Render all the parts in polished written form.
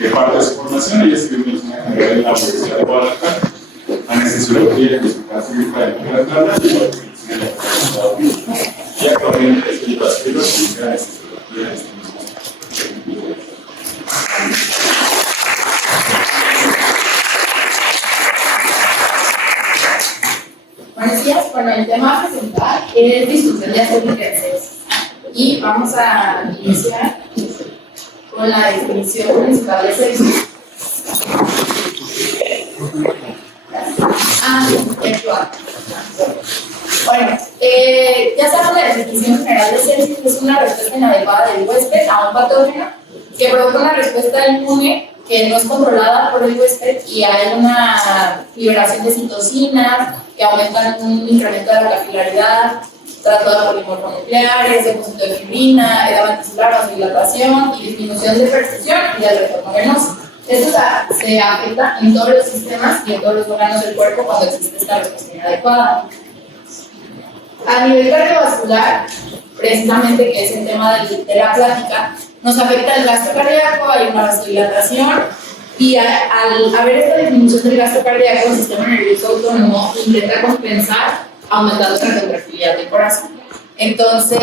que parte de su formación. Ella estudió medicina general en la Universidad de Guadalajara, anestesiología y fisiología en Guadalajara y medicina en Estados Unidos. Y actualmente es educación y anestesiología en este mismo. Buenos días. Bueno, el tema a presentar es disfunción diastólica en sepsis. Y vamos a iniciar con la definición principal de sepsis. Bueno, ya sabemos la definición general de sepsis, que es una respuesta inadecuada del huésped a un patógeno que provoca una respuesta inmune que no es controlada por el huésped y hay una liberación de citocinas que aumentan un incremento de la capilaridad, trato de polimorfonucleares, depósito de fibrina, edema tisular, vasodilatación y disminución de perfusión y del retorno venoso. Esto se afecta en todos los sistemas y en todos los órganos del cuerpo cuando existe esta respuesta inadecuada. A nivel cardiovascular, precisamente que es el tema de la plática, nos afecta el gasto cardíaco, hay una vasodilatación y al haber esta disminución del gasto cardíaco, el sistema nervioso autónomo intenta compensar aumentando la contractilidad del corazón. Entonces,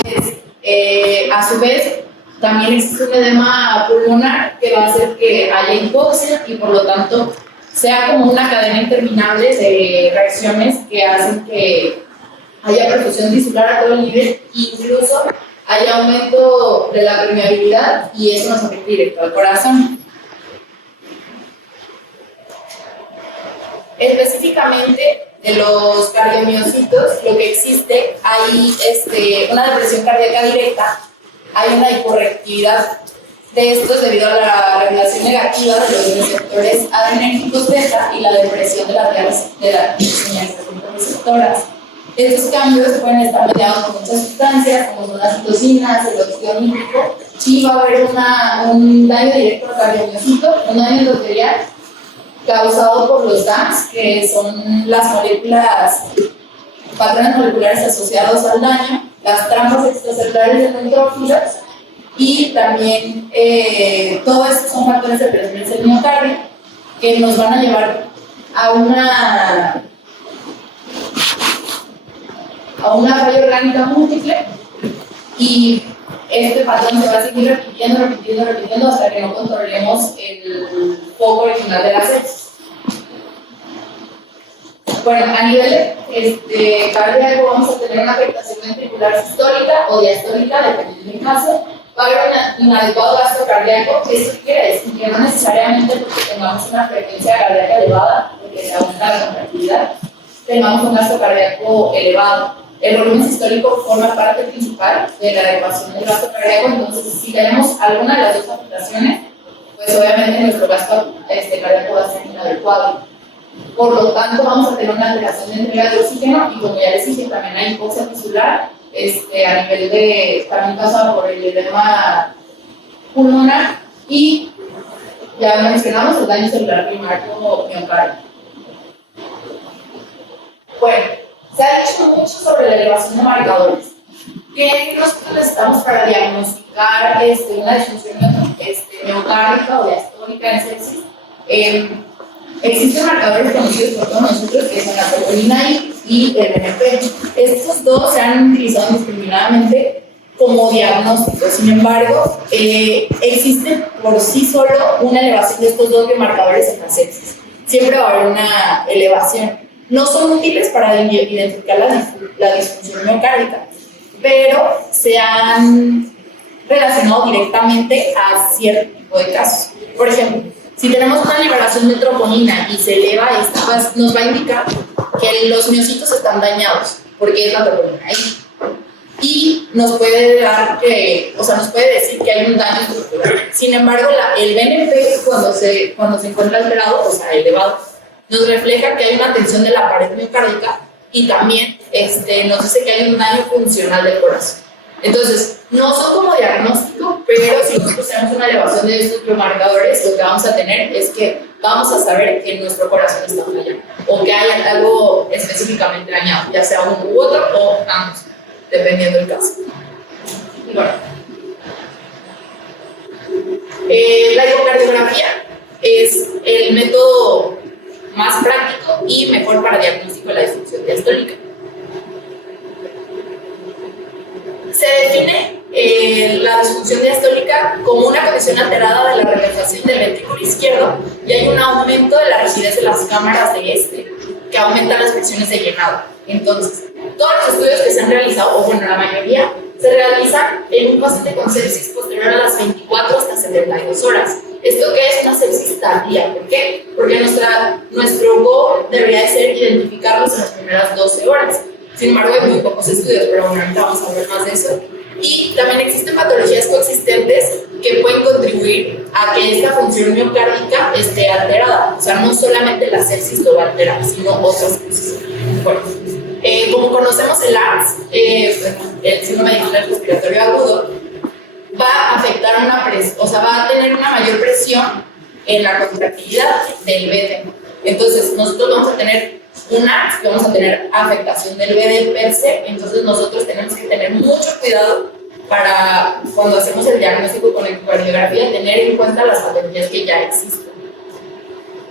a su vez, también existe un edema pulmonar que va a hacer que haya hipoxia y por lo tanto sea como una cadena interminable de reacciones que hacen que haya perfusión tisular a todo el nivel, incluso haya aumento de la permeabilidad y eso nos afecta directo al corazón. Específicamente de los cardiomiocitos, lo que existe, hay una depresión cardíaca directa, hay una hiporreactividad de estos debido a la regulación negativa de los receptores adrenérgicos beta y la depresión de las señalización receptoras. Estos cambios pueden estar mediados por muchas sustancias, como son las citocinas, el óxido nítrico, y va a haber un daño directo al cardiomiocito, un daño endotelial causado por los DAMs, que son las moléculas, patrones moleculares asociados al daño, las trampas extracelulares de neutrófilos, y también todo esto son factores de presión del miocardio que nos van a llevar a una falla orgánica múltiple y este patrón se va a seguir repitiendo hasta que no controlemos el foco original de la sepsis. Bueno, a nivel cardíaco vamos a tener una afectación ventricular sistólica o diastólica, dependiendo del caso. Va a haber un inadecuado gasto cardíaco. Esto quiere decir que no necesariamente porque tengamos una frecuencia cardíaca elevada, porque se aumenta la contractilidad, tengamos un gasto cardíaco elevado. El volumen sistólico forma parte principal de la adecuación del gasto cardíaco, entonces si tenemos alguna de las dos afectaciones, pues obviamente nuestro gasto cardíaco va a ser inadecuado. Por lo tanto, vamos a tener una alteración de entrega de oxígeno y como ya les dije, también hay hipoxia tisular a nivel de, también pasa por el edema pulmonar y ya mencionamos el daño celular primario miocardio. Bueno, se ha dicho mucho sobre la elevación de marcadores. ¿Qué nosotros necesitamos para diagnosticar una disfunción miocárdica o diastólica en sepsis? Existen marcadores conocidos por todos nosotros que son la troponina y el BNP. Estos dos se han utilizado indiscriminadamente como diagnósticos. Sin embargo, existe por sí solo una elevación de estos dos biomarcadores en la sepsis. Siempre va a haber una elevación. No son útiles para identificar la disfunción miocárdica, pero se han relacionado directamente a cierto tipo de casos. Por ejemplo, si tenemos una liberación de troponina y se eleva, esta nos va a indicar que los miocitos están dañados, porque es la troponina ahí. Y nos puede nos puede decir que hay un daño estructural. Sin embargo, el BNP, cuando se encuentra alterado, o sea, elevado, nos refleja que hay una tensión de la pared miocárdica y también nos dice que hay un daño funcional del corazón. Entonces, no son como diagnóstico, pero si nosotros tenemos una elevación de estos biomarcadores, lo que vamos a tener es que vamos a saber que nuestro corazón está fallando o que hay algo específicamente dañado, ya sea uno u otro o ambos, dependiendo del caso. Y bueno, la ecocardiografía es el método más práctico y mejor para diagnóstico de la disfunción diastólica. Se define la disfunción diastólica como una condición alterada de la relajación del ventrículo izquierdo y hay un aumento de la rigidez de las cámaras de este, que aumenta las presiones de llenado. Entonces, todos los estudios que se han realizado, o bueno, la mayoría, se realizan en un paciente con sepsis posterior a las 24 hasta 72 horas. ¿Esto qué es una sepsis tardía? ¿Por qué? Porque nuestro goal debería de ser identificarlos en las primeras 12 horas. Sin embargo, hay muy pocos estudios, pero bueno, ahorita vamos a hablar más de eso. Y también existen patologías coexistentes que pueden contribuir a que esta función miocárdica esté alterada. O sea, no solamente la sepsis lo va a alterar, sino otras cosas. Bueno, como conocemos el ARDS, el síndrome de distrés respiratorio agudo, va a afectar va a tener una mayor presión en la contractilidad del BD. Entonces, nosotros vamos a tener un ARDS, que vamos a tener afectación del BD per se, entonces nosotros tenemos que tener mucho cuidado para cuando hacemos el diagnóstico con ecocardiografía, tener en cuenta las patologías que ya existen.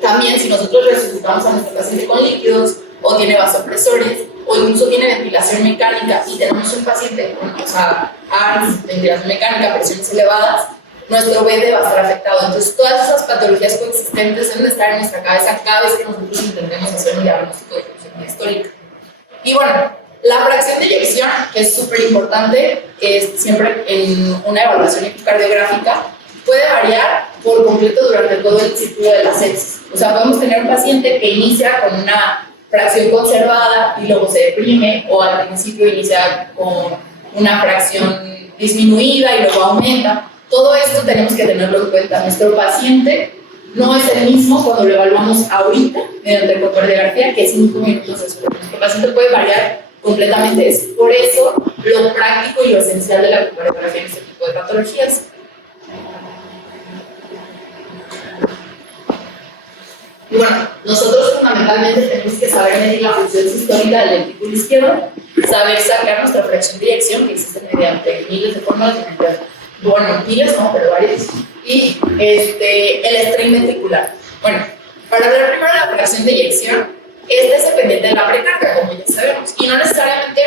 También, si nosotros resucitamos a nuestro paciente con líquidos, o tiene vasopresores, o incluso tiene ventilación mecánica, y tenemos un paciente con ARDS, ventilación mecánica, presiones elevadas, nuestro BD va a estar afectado. Entonces, todas esas patologías coexistentes deben de estar en nuestra cabeza cada vez que nosotros intentemos hacer un diagnóstico de función diastólica. Y bueno, la fracción de eyección, que es súper importante, que es siempre en una evaluación ecocardiográfica, puede variar por completo durante todo el ciclo de la sepsis. O sea, podemos tener un paciente que inicia con una fracción conservada y luego se deprime, o al principio inicia con una fracción disminuida y luego aumenta. Todo esto tenemos que tenerlo en cuenta. Nuestro paciente no es el mismo cuando lo evaluamos ahorita mediante ecocardiografía que 5 minutos después. Nuestro paciente puede variar completamente. Es por eso lo práctico y lo esencial de la ecocardiografía en este tipo de patologías. Y bueno, nosotros fundamentalmente tenemos que saber medir la función sistólica del ventrículo izquierdo, saber sacar nuestra fracción de eyección, que existe mediante miles de formas diferentes. Bueno, miles no, pero varios. Y el strain ventricular. Bueno, para hablar primero de la fracción de eyección, esta es dependiente de la precarga, como ya sabemos, y no necesariamente,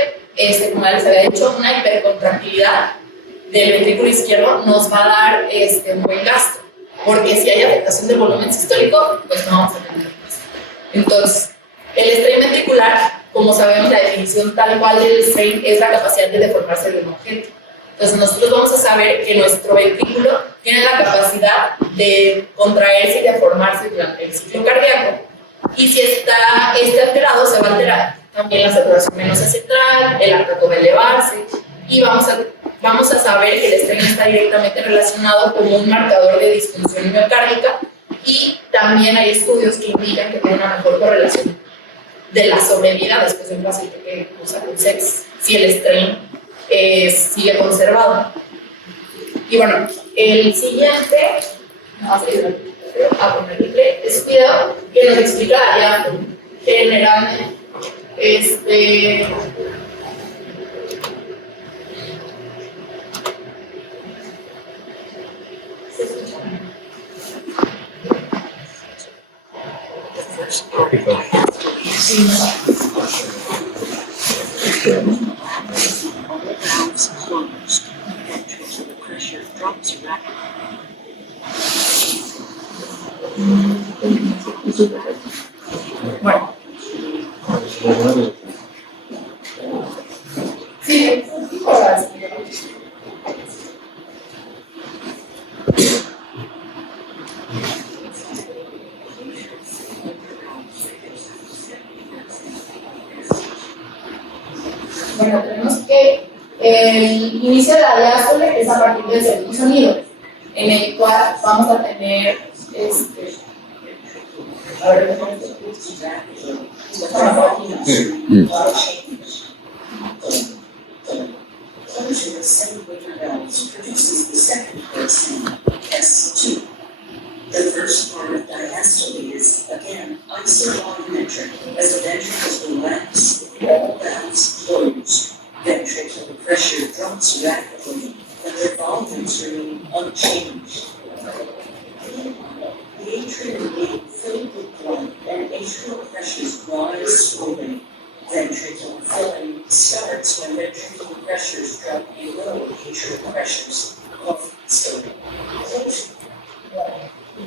como ya les había dicho, una hipercontractilidad del ventrículo izquierdo nos va a dar un buen gasto, porque si hay afectación del volumen sistólico, pues no vamos a tener gasto. Entonces, el strain ventricular, como sabemos, la definición tal cual del strain es la capacidad de deformarse de un objeto. Entonces, nosotros vamos a saber que nuestro ventrículo tiene la capacidad de contraerse y deformarse durante el ciclo cardíaco. Y si está alterado, se va a alterar también la saturación venosa central, el arco va a elevarse, y vamos a saber que el strain está directamente relacionado con un marcador de disfunción miocárdica, y también hay estudios que indican que tiene una mejor correlación de la sobrevida después de un paciente que usa con sepsis, si el strain sigue conservado. Y bueno, el siguiente es un video que nos explica ya generalmente bueno. Sí, bueno, tenemos que el inicio de la diástole es a partir del segundo sonido, en el cual vamos a tener a ver, S2. The first part of diastole is, again, isovolumetric. As the ventricles relax, all valves close. Ventricular pressure drops rapidly, and their volumes remain unchanged. The atrial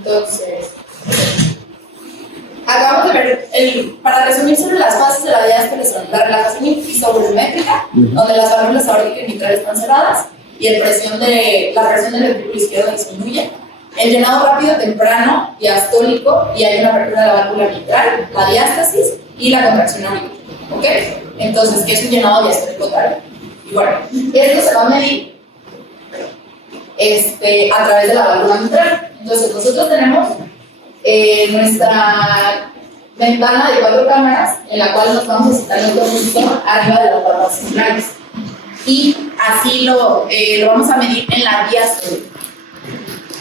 Entonces, acabamos de ver, para resumir sobre las fases de la diástole son la relajación isobolométrica, donde las válvulas aórtica y mitral están cerradas y la presión del ventrículo izquierdo disminuye. El llenado rápido temprano diastólico y hay una apertura de la válvula mitral, la diástasis y la contracción auricular. ¿Ok? Entonces, ¿qué es un llenado diastólico tardio? Y bueno, esto se va a medir a través de la válvula mitral. Entonces, nosotros tenemos nuestra ventana de 4 cámaras en la cual nos vamos a citar el monitor arriba de las válvulas centrales. Y así lo vamos a medir en la diástole.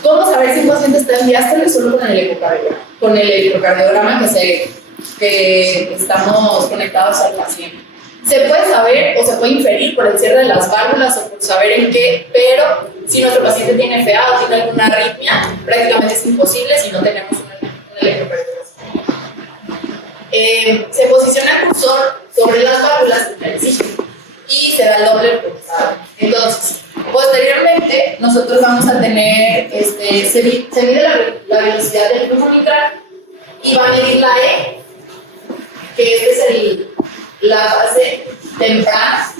¿Cómo saber si un paciente está en diástole? Solo con el ecocardiograma. Con el electrocardiograma que estamos conectados al paciente. Se puede saber o se puede inferir por el cierre de las válvulas o por saber en qué, pero si nuestro paciente tiene FA o tiene alguna arritmia, prácticamente es imposible si no tenemos un electrocardiograma. Se posiciona el cursor sobre las válvulas y se da el Doppler pulsado. Entonces, posteriormente, nosotros vamos a tener, se mide la velocidad del flujo mitral y va a medir la E, que es la fase temprana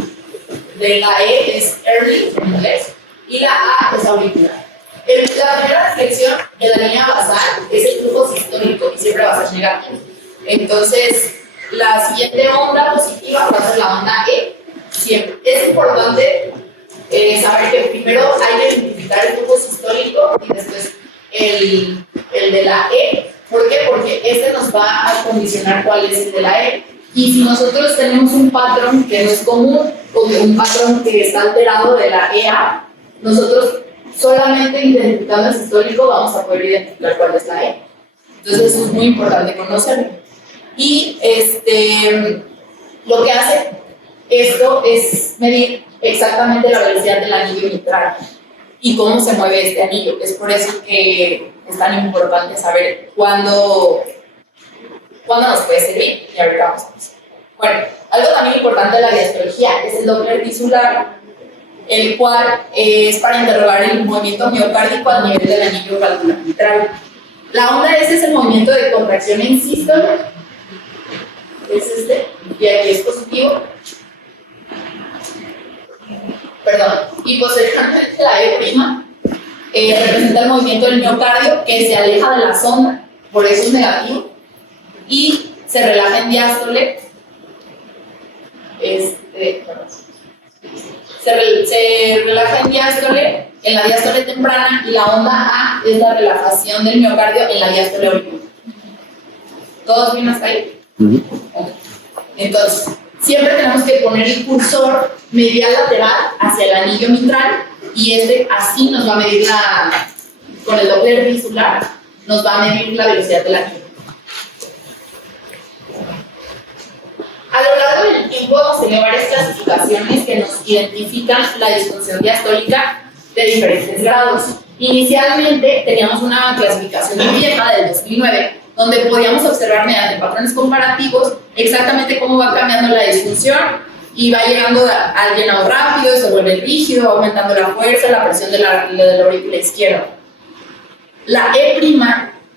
de la E, es early en inglés, y la A es auricular. La primera reflexión en la línea basal es el flujo sistólico y siempre va a ser negativo. Entonces, la siguiente onda positiva va a ser la onda E, siempre. Es importante saber que primero hay que identificar el flujo sistólico y después el de la E. ¿Por qué? Porque este nos va a condicionar cuál es el de la E. Y si nosotros tenemos un patrón que no es común o un patrón que está alterado de la EA, nosotros solamente identificando el sistólico vamos a poder identificar cuál es la E. Entonces eso es muy importante conocerlo. Y lo que hace esto es medir exactamente la velocidad del anillo mitral y cómo se mueve este anillo. Es por eso que es tan importante saber cuándo nos puede servir. Y ahorita vamos a ver. Bueno, algo también importante de la diastología es el Doppler tisular, el cual es para interrogar el movimiento miocárdico a nivel del anillo valvular mitral. La onda S es el movimiento de contracción en sístole, es y aquí es positivo. Perdón, y posteriormente la E' representa el movimiento del miocardio que se aleja de la sonda, por eso es negativo, y se relaja en diástole. Se relaja en diástole, en la diástole temprana, y la onda A es la relajación del miocardio en la diástole auricular. ¿Todos bien hasta ahí? Okay. Entonces, siempre tenemos que poner el cursor medial lateral hacia el anillo mitral y así nos va a medir con el Doppler tisular, nos va a medir la velocidad del anillo. A lo largo del tiempo vamos a tener varias clasificaciones que nos identifican la disfunción diastólica de diferentes grados. Inicialmente teníamos una clasificación muy vieja del 2009, donde podíamos observar mediante patrones comparativos exactamente cómo va cambiando la disfunción y va llegando al llenado rápido, se vuelve rígido, va aumentando la fuerza, la presión de la aurícula izquierda. La E'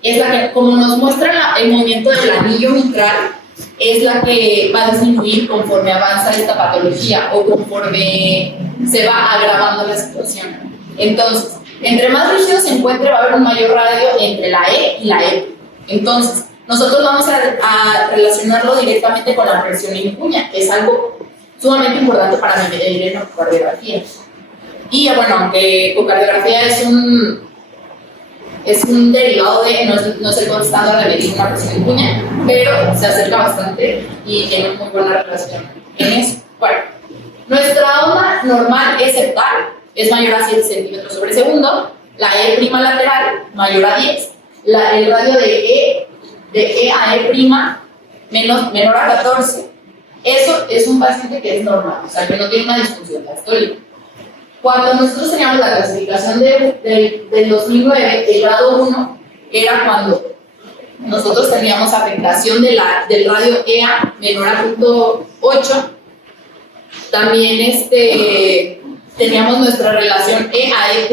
es la que, como nos muestra el movimiento del anillo mitral, es la que va a disminuir conforme avanza esta patología o conforme se va agravando la situación. Entonces, entre más rígido se encuentre, va a haber un mayor radio entre la E y la E. Entonces, nosotros vamos a relacionarlo directamente con la presión en cuña, que es algo sumamente importante para medir en ecocardiografía. Y bueno, aunque ecocardiografía es un derivado de, no es el estándar de medir una presión en cuña, pero se acerca bastante y tiene muy buena relación en eso. Bueno, nuestra onda normal es septal, es mayor a 7 centímetros sobre segundo, la E' lateral mayor a 10, el radio de E a E' menor a 14. Eso es un paciente que es normal, o sea, que no tiene una disfunción diastólica. Cuando nosotros teníamos la clasificación del 2009, el grado 1 era cuando nosotros teníamos afectación del radio EA menor a 0.8. También teníamos nuestra relación E a E'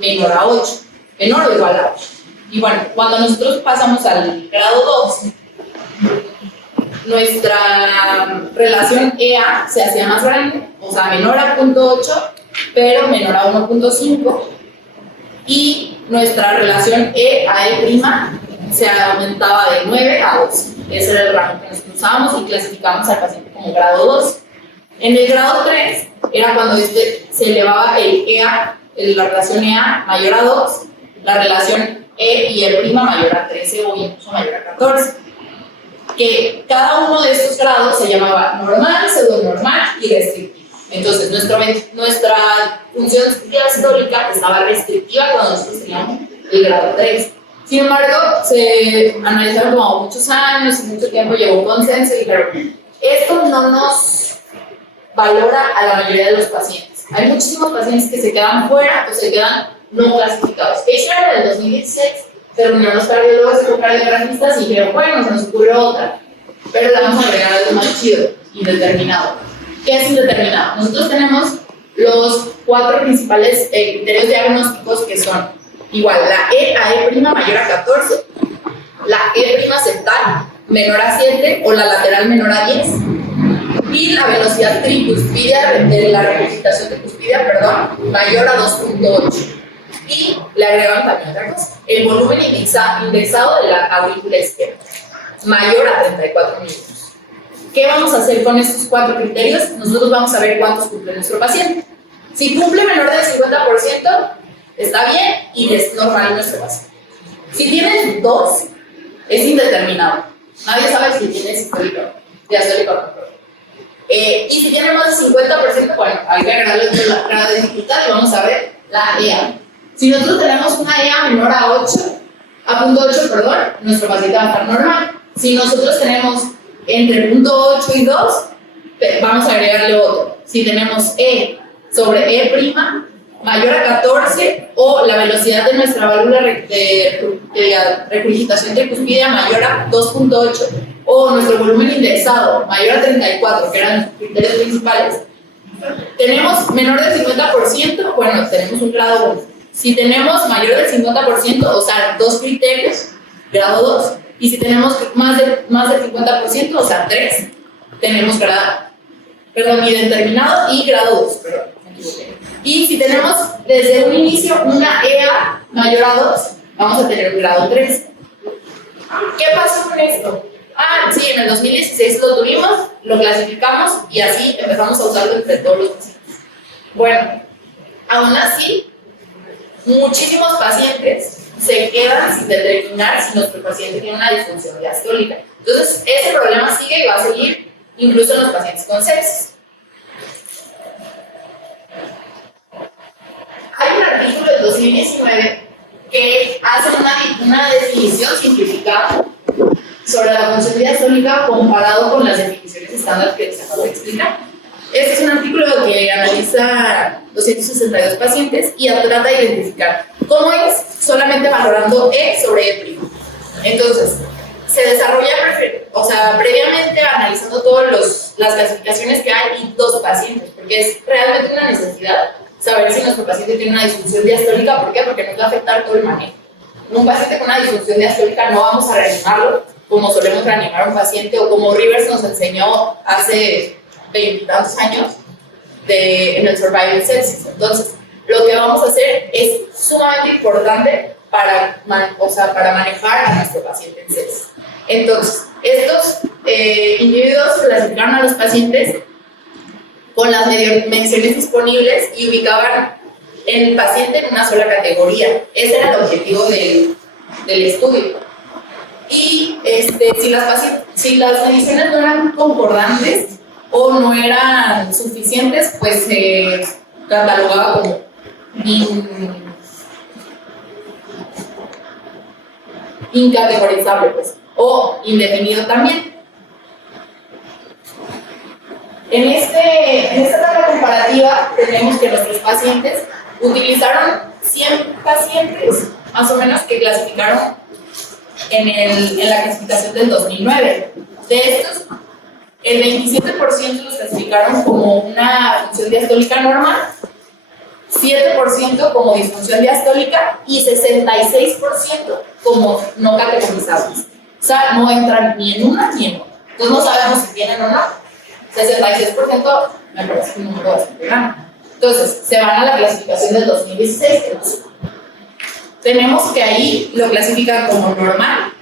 menor a 8, menor o igual a 8. Y bueno, cuando nosotros pasamos al grado 2, nuestra relación EA se hacía más grande, o sea, menor a 0.8, pero menor a 1.5. Y nuestra relación E a E' se aumentaba de 9 a 12. Ese era el rango que nos usábamos y clasificábamos al paciente como grado 2. En el grado 3 era cuando se elevaba el EA, la relación EA mayor a 2, la relación E y E' mayor a 13 o incluso mayor a 14. Que cada uno de estos grados se llamaba normal, pseudonormal y restrictivo. Entonces, nuestra función diastólica estaba restrictiva cuando nosotros teníamos el grado 3. Sin embargo, se analizaron como muchos años y mucho tiempo, llegó un consenso y dijeron, esto no nos valora a la mayoría de los pacientes. Hay muchísimos pacientes que se quedan fuera o se quedan no clasificados. ¿Qué hicieron en el 2016? Terminaron los cardiólogos y cardiografistas y dijeron, bueno, se nos ocurrió otra, pero le vamos a agregar algo más chido, indeterminado. ¿Qué es indeterminado? Nosotros tenemos los 4 principales criterios diagnósticos que son igual la E a E' mayor a 14, la E' septal menor a 7 o la lateral menor a 10 y la velocidad tricuspidia de la regurgitación tricuspidia, mayor a 2.8. Y le agregan también otra cosa, el volumen indexado de la aurícula izquierda, mayor a 34 milímetros. ¿Qué vamos a hacer con estos 4 criterios? Nosotros vamos a ver cuántos cumple nuestro paciente. Si cumple menor del 50%, está bien y es normal nuestro paciente. Si tienes 2, es indeterminado. Nadie sabe si tienes histórico, diastólico o no. Y si tiene más del 50%, bueno, hay que agregarle la grado de dificultad y vamos a ver la EA. Si nosotros tenemos una EA menor a 0.8, nuestro paciente va a estar normal. Si nosotros tenemos entre 0.8 y 2, vamos a agregarle otro. Si tenemos E sobre E' mayor a 14 o la velocidad de nuestra válvula de regurgitación tricuspidia mayor a 2.8 o nuestro volumen indexado mayor a 34, que eran los criterios principales, tenemos menor del 50%, bueno, tenemos un grado 1. Si tenemos mayor del 50%, o sea, 2 criterios, grado 2. Y si tenemos más del 50%, o sea, 3, tenemos indeterminado y grado 2, me equivoqué. Y si tenemos desde un inicio una EA mayor a 2, vamos a tener un grado 3. ¿Qué pasó con esto? Sí, en el 2016 lo tuvimos, lo clasificamos y así empezamos a usarlo entre todos los pacientes. Bueno, aún así, muchísimos pacientes se quedan sin determinar si nuestro paciente tiene una disfunción diastólica. Entonces, ese problema sigue y va a seguir incluso en los pacientes con sepsis. Hay un artículo del 2019 que hace una definición simplificada sobre la función diastólica comparado con las definiciones estándar que les acabo de explicar. Este es un artículo que analiza 262 pacientes y trata de identificar cómo es solamente valorando E sobre E'. Entonces, se desarrolla, previamente analizando todas las clasificaciones que hay y 2 pacientes, porque es realmente una necesidad saber si nuestro paciente tiene una disfunción diastólica. ¿Por qué? Porque nos va a afectar todo el manejo. Un paciente con una disfunción diastólica no vamos a reanimarlo como solemos reanimar a un paciente o como Rivers nos enseñó hace 20 y tantos años en el Survival Sepsis. Entonces, lo que vamos a hacer es sumamente importante para manejar a nuestro paciente en sepsis. Entonces, estos individuos clasificaron a los pacientes con las mediciones disponibles y ubicaban el paciente en una sola categoría. Ese era el objetivo del estudio. Y si las mediciones no eran concordantes o no eran suficientes, pues se catalogaba como incategorizable, pues, o indefinido también. En esta tabla comparativa tenemos que nuestros pacientes utilizaron 100 pacientes, más o menos, que clasificaron en la clasificación del 2009. De estos, el 27% los clasificaron como una función diastólica normal 7% como disfunción diastólica y 66% como no categorizables. O sea, no entran ni en una ni en otra. Entonces no sabemos si tienen o no. 66% me parece que un número bastante grande. Entonces, se van a la clasificación del 2016. Tenemos que ahí lo clasifican como normal.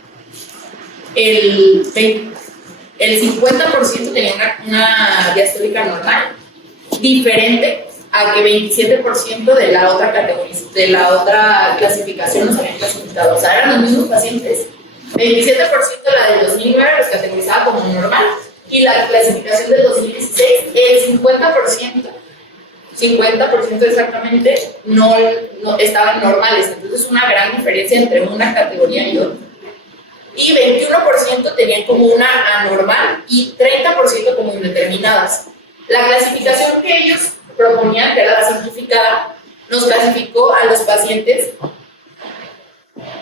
El 50% tenía una diastólica normal, diferente a que 27% de la otra categoría, de la otra clasificación nos habían clasificado. O sea, eran los mismos pacientes. 27% la del 2009 los categorizaba como normal y la clasificación del 2016, el 50% exactamente no estaban normales. Entonces, una gran diferencia entre una categoría y otra. Y 21% tenían como una anormal y 30% como indeterminadas. La clasificación que ellos proponían, que era la simplificada, nos clasificó a los pacientes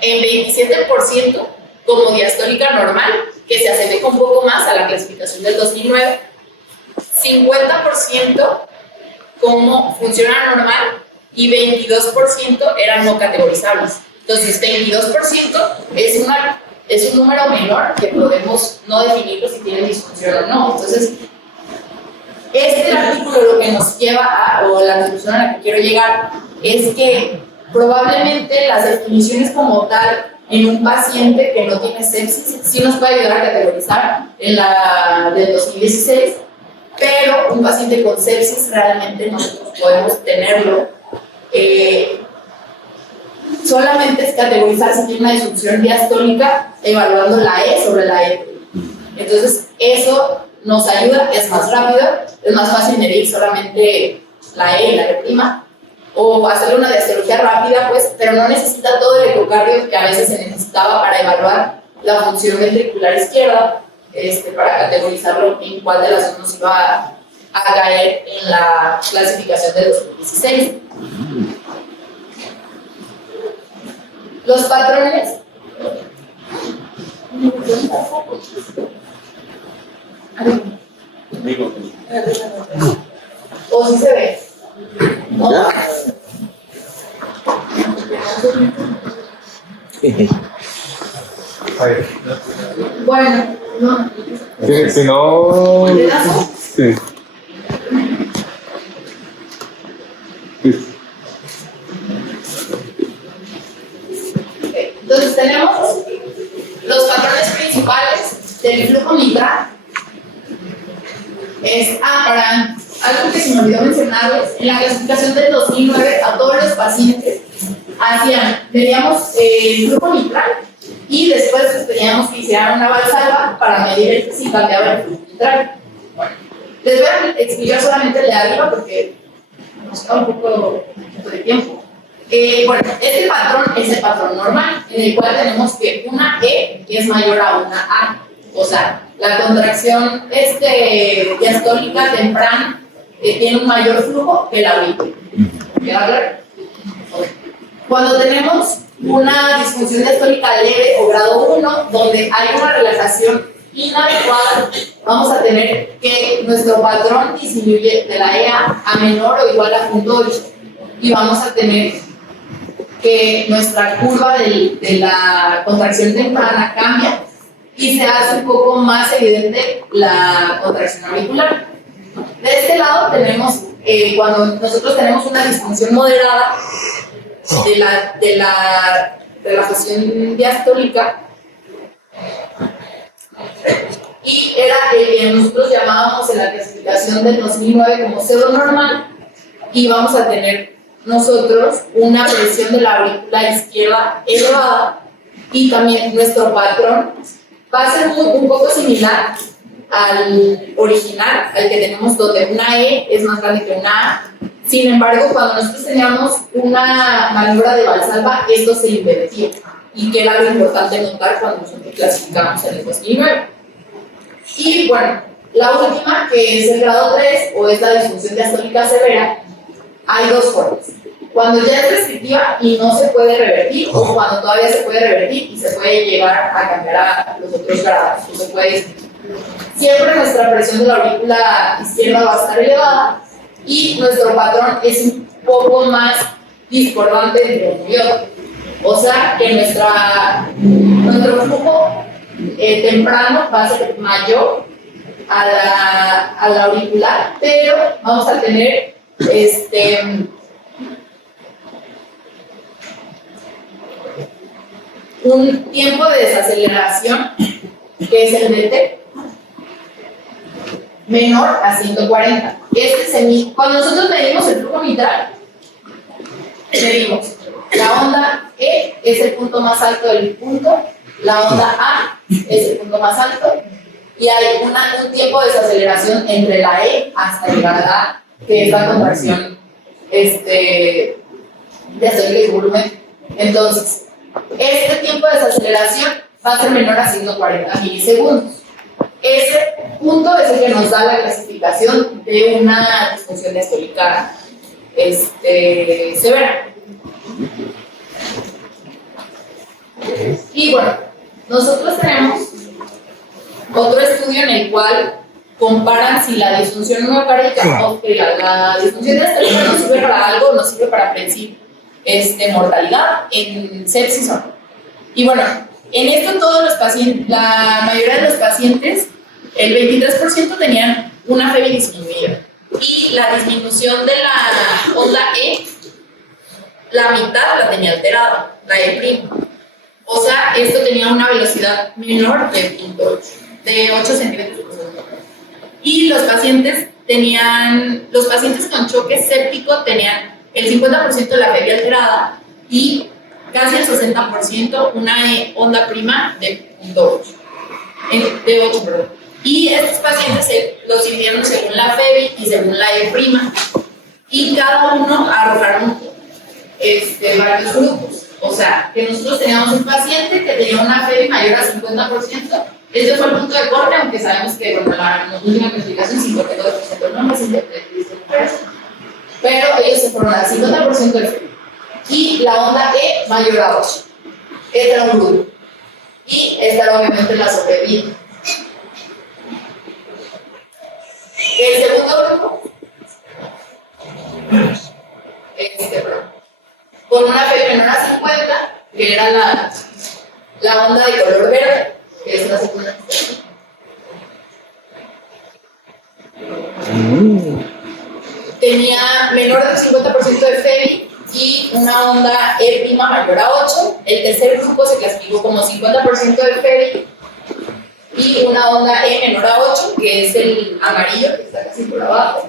en 27% como diastólica normal, que se asemeja un poco más a la clasificación del 2009, 50% como función anormal y 22% eran no categorizables. Entonces, 22% es un número menor que podemos no definirlo si tiene disfunción o no. Entonces, este artículo lo que nos lleva o la conclusión a la que quiero llegar es que probablemente las definiciones como tal en un paciente que no tiene sepsis sí nos puede ayudar a categorizar en la del 2016, pero un paciente con sepsis realmente nosotros podemos tenerlo. Solamente es categorizar si tiene una disfunción diastólica evaluando la E sobre la E'. Entonces, eso nos ayuda, es más rápido, es más fácil medir solamente la E y la E', o hacerle una diastología rápida, pues, pero no necesita todo el ecocardio que a veces se necesitaba para evaluar la función ventricular izquierda, para categorizarlo en cuál de las dos nos iba a caer en la clasificación de 2016. Los patrones. ¿O si se ve? No. Bueno, no. Si no. Sí. Entonces tenemos los patrones principales del flujo mitral. Para algo que se me olvidó mencionarles, en la clasificación del 2009 a todos los pacientes teníamos el flujo mitral y después teníamos que hicieran una valsalva para medir si cambiaba el flujo mitral. Bueno, les voy a explicar solamente el de arriba porque nos queda un poco de tiempo. Este patrón es el patrón normal, en el cual tenemos que una E es mayor a una A. O sea, la contracción diastólica temprana tiene un mayor flujo que la ahorita. ¿Queda claro? Cuando tenemos una disfunción diastólica leve o grado 1, donde hay una relajación inadecuada, vamos a tener que nuestro patrón disminuye de la EA a menor o igual a 0.8 y vamos a tener que nuestra curva de la contracción temprana cambia y se hace un poco más evidente la contracción auricular. De este lado tenemos, cuando nosotros tenemos una disfunción moderada de la relajación diastólica, y era el que nosotros llamábamos en la clasificación del 2009 como pseudonormal, y vamos a tener nosotros una presión de la aurícula izquierda elevada y también nuestro patrón va a ser un poco similar al original, al que tenemos donde una E es más grande que una A. Sin embargo, cuando nosotros teníamos una maniobra de valsalva, esto se invertía y que era lo importante notar cuando nosotros clasificamos en el 2009. Y bueno, la última, que es el grado 3 o es la disfunción diastólica severa, hay dos formas. Cuando ya es restrictiva y no se puede revertir, o cuando todavía se puede revertir y se puede llegar a cambiar a los otros grados. Siempre nuestra presión de la aurícula izquierda va a estar elevada y nuestro patrón es poco más discordante entre uno y otro. O sea que nuestro flujo temprano va a ser mayor a la auricular, pero vamos a tener un tiempo de desaceleración, que es el DT, menor a 140. Cuando nosotros medimos el flujo mitral, medimos la onda E es el punto más alto del punto, la onda A es el punto más alto, y hay un tiempo de desaceleración entre la E hasta llegar a la A, que es la contracción diastólica y volumen. Entonces, este tiempo de desaceleración va a ser menor a 140 milisegundos. Ese punto es el que nos da la clasificación de una disfunción diastólica severa. Y bueno, nosotros tenemos otro estudio en el cual comparan si la disfunción miocárdica o que la disfunción diastólica nos sirve para algo o nos sirve para predecir mortalidad en sepsis o no. Y bueno, en esto todos los pacientes, la mayoría de los pacientes, el 23% tenían una FEBI disminuida. Y la disminución de la onda E, la mitad la tenía alterada, la E'. O sea, esto tenía una velocidad menor de 8 centímetros por segundo. Y los pacientes con choque séptico tenían el 50% de la FEBI alterada y casi el 60% una onda prima de 8, perdón. Y estos pacientes los dividieron según la FEBI y según la E', y cada uno arrojaron varios grupos. O sea, que nosotros teníamos un paciente que tenía una FEBI mayor al 50%. Este fue el punto de corte, aunque sabemos que la última clasificación 52% no más pero ellos se fueron al 50% de FEBI. Y la onda E mayor a 8. Este era un grupo. Y esta era obviamente la sobrevida. El segundo grupo, con una FEBI menor a 50, que era la onda de color verde, que es la segunda. Tenía menor del 50% de FEBI y una onda E' mayor a 8. El tercer grupo se clasificó como 50% de FEBI y una onda E menor a 8, que es el amarillo, que está casi por abajo.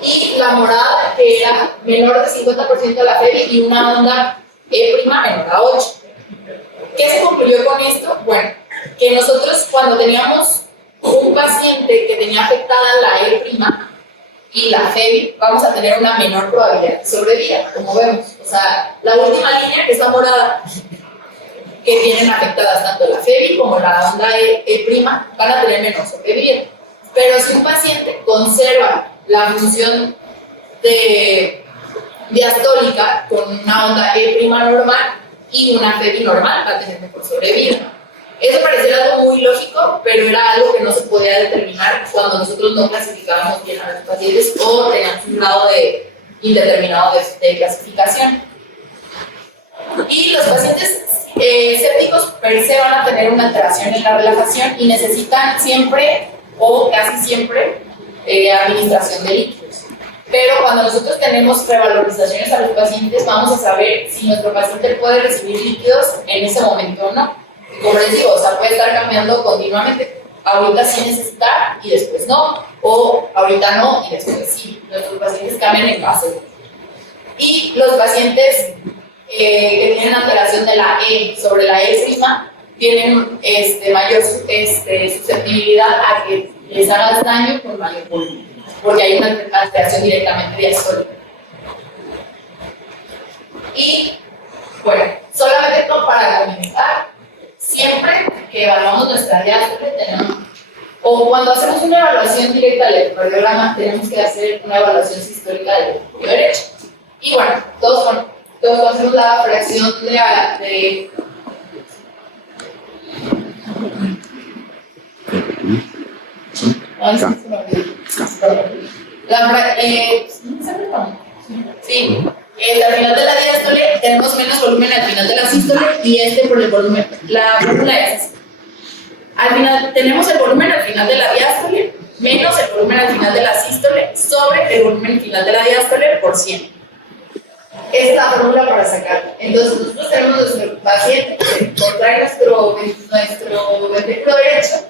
Y la morada, que era menor del 50% de la FEBI y una onda E' menor a 8. ¿Qué se concluyó con esto? Bueno, que nosotros cuando teníamos un paciente que tenía afectada la E' y la FEBI, vamos a tener una menor probabilidad de sobrevida, como vemos. O sea, la última línea, que está morada, que tienen afectadas tanto la FEBI como la onda E' van a tener menor sobrevida. Pero si un paciente conserva la función diastólica con una onda E' normal y una FEBI normal, va a tener mejor sobrevida. Eso parecía algo muy lógico, pero era algo que no se podía determinar cuando nosotros no clasificábamos bien a los pacientes o teníamos un grado indeterminado de clasificación. Y los pacientes sépticos per se van a tener una alteración en la relajación y necesitan siempre o casi siempre administración de líquidos. Pero cuando nosotros tenemos revalorizaciones a los pacientes, vamos a saber si nuestro paciente puede recibir líquidos en ese momento o no. Como les digo, o sea, puede estar cambiando continuamente. Ahorita sí necesitar y después no, o ahorita no y después sí. Nuestros pacientes cambian en base. Y los pacientes que tienen alteración de la E sobre la E' tienen mayor susceptibilidad a que les hagas daño con mayor volumen, porque hay una alteración directamente diastólica. Y bueno, solamente para complementar, siempre que evaluamos nuestra diástole o cuando hacemos una evaluación directa del electrocardiograma, tenemos que hacer una evaluación sistólica del electrocardio derecho. Y bueno, todos conocemos la fracción de Sí. Al final de la diástole tenemos menos volumen al final de la sístole y por el volumen. La fórmula es así. Al final, tenemos el volumen al final de la diástole menos el volumen al final de la sístole sobre el volumen final de la diástole por 100. Esa es la fórmula para sacar. Entonces, nosotros tenemos nuestro paciente que contrae nuestro ventrículo derecho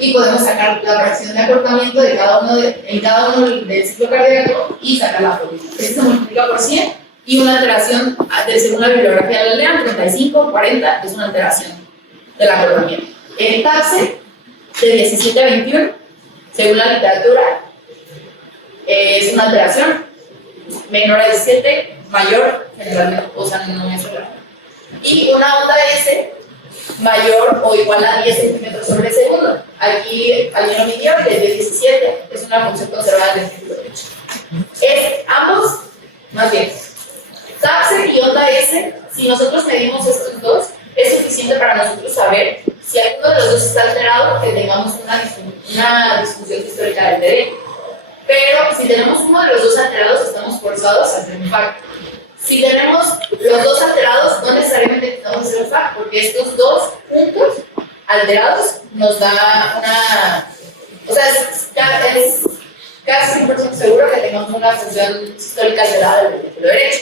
y podemos sacar la fracción de acortamiento de cada uno del ciclo cardíaco y sacar la fórmula. Esto se multiplica por 100 y una alteración, según la bibliografía de Lean, 35, 40 es una alteración del acortamiento. El TAPSE de 17 a 21, según la literatura, es una alteración menor a 17, mayor, generalmente, o sea, no es regular. Y una onda S mayor o igual a 10 centímetros sobre segundo. Aquí alguien lo midió y le dio 17, es una función conservada del ventrículo derecho. Ambos, más bien, TAPSE y onda S, si nosotros medimos estos dos, es suficiente para nosotros saber si alguno de los dos está alterado, que tengamos una disfunción histórica del TD. Pero si tenemos uno de los dos alterados, estamos forzados a hacer un FAC. Si tenemos los dos alterados, no necesariamente necesitamos hacer un FAC, porque estos dos puntos alterados nos da una. O sea, es casi 100% seguro que tengamos una función histórica alterada del ventrículo derecho.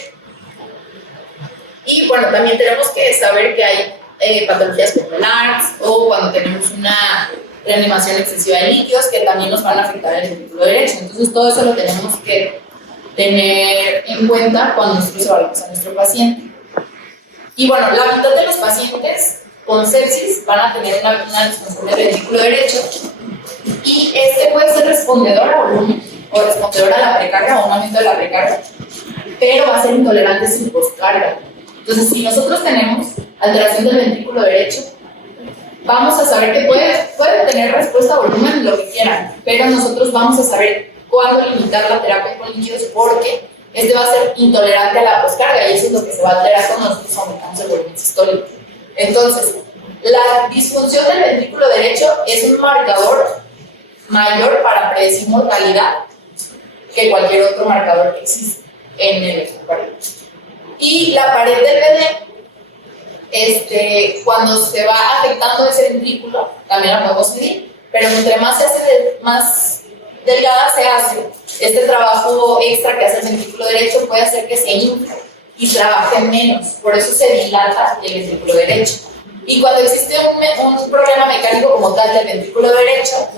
Y bueno, también tenemos que saber que hay patologías como el ARTS o cuando tenemos una reanimación excesiva de líquidos que también nos van a afectar el ventrículo derecho. Entonces, todo eso lo tenemos que tener en cuenta cuando nosotros evaluamos a nuestro paciente. Y bueno, la mitad de los pacientes con sepsis van a tener una disfunción del ventrículo derecho y puede ser respondedor a volumen o respondedor a la precarga o un aumento de la precarga, pero va a ser intolerante sin postcarga. Entonces, si nosotros tenemos alteración del ventrículo derecho, vamos a saber que puede tener respuesta a volumen lo que quieran, pero nosotros vamos a saber cuándo limitar la terapia con líquidos porque va a ser intolerante a la poscarga y eso es lo que se va a alterar cuando nosotros aumentamos el volumen sistólico. Entonces, la disfunción del ventrículo derecho es un marcador mayor para predecir mortalidad que cualquier otro marcador que existe en el electrocardiograma. Y la pared del BD, cuando se va afectando ese ventrículo, también la podemos medir, pero entre más delgada se hace, este trabajo extra que hace el ventrículo derecho puede hacer que se infle y trabaje menos, por eso se dilata el ventrículo derecho. Y cuando existe un problema mecánico como tal del ventrículo derecho,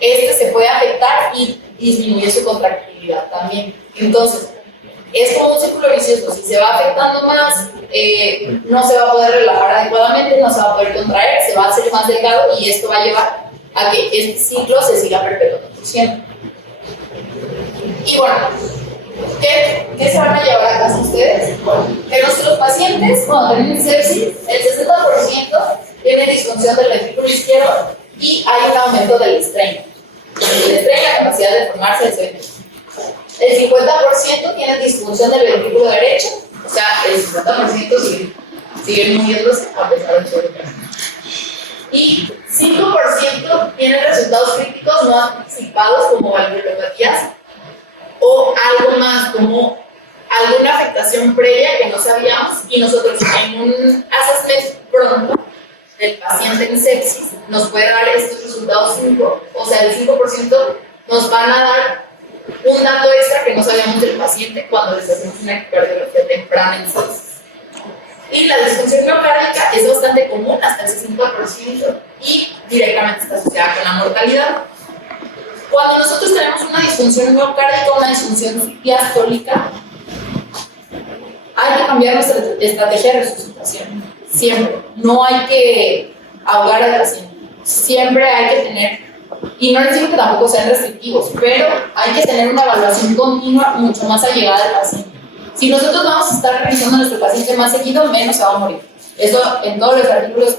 se puede afectar y disminuye su contractilidad también. Entonces, es como un círculo vicioso. Si se va afectando más, no se va a poder relajar adecuadamente, no se va a poder contraer, se va a hacer más delgado y esto va a llevar a que este ciclo se siga perpetuando por siempre. Y bueno, ¿qué se van a llevar a casa ustedes? Bueno, que nuestros pacientes, cuando tienen sepsis, el 60% tiene disfunción del ventrículo izquierdo y hay un aumento del strain. El strain, la capacidad de formarse del sueño. El 50% tiene disfunción del ventrículo derecho, o sea, el 50% siguen muriéndose a pesar de todo. Y 5% tienen resultados críticos no anticipados como valvulopatías o algo más como alguna afectación previa que no sabíamos y nosotros en un assessment pronto del paciente en sepsis nos puede dar estos resultados 5, o sea, el 5% nos van a dar un dato extra que no sabíamos del paciente cuando les hacemos una ecocardiografía temprana en sepsis. Y la disfunción miocárdica es bastante común, hasta el 60%, y directamente está asociada con la mortalidad. Cuando nosotros tenemos una disfunción miocárdica, una disfunción diastólica, hay que cambiar nuestra estrategia de resucitación. Siempre. No hay que ahogar al paciente. Siempre hay que tener, y no les digo que tampoco sean restrictivos, pero hay que tener una evaluación continua mucho más allegada al paciente. Si nosotros vamos a estar revisando a nuestro paciente más seguido, menos se va a morir. Eso en todos los artículos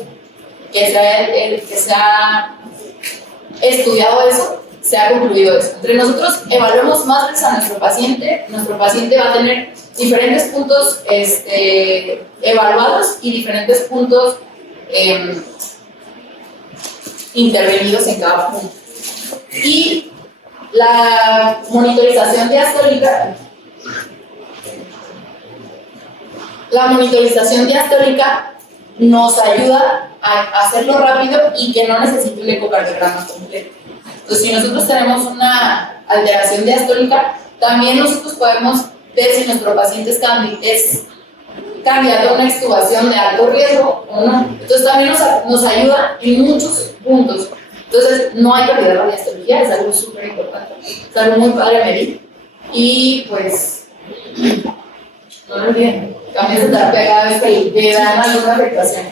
que se ha estudiado eso, se ha concluido eso. Entre nosotros evaluemos más veces a nuestro paciente va a tener diferentes puntos evaluados y diferentes puntos intervenidos en cada punto. Y La monitorización diastólica. La monitorización diastólica nos ayuda a hacerlo rápido y que no necesite un ecocardiograma completo. Entonces, si nosotros tenemos una alteración diastólica, también nosotros podemos ver si nuestro paciente es candidato a una extubación de alto riesgo o no. Entonces, también nos ayuda en muchos puntos. Entonces, no hay que olvidar la diastología, es algo súper importante, es algo muy padre medir. Y pues, no lo olviden, cambien de terapia cada vez que le dan alguna afectación.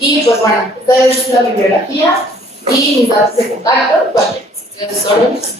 Y pues bueno, esta es la bibliografía y mis datos de contacto, cualquier cuestión de órdenes.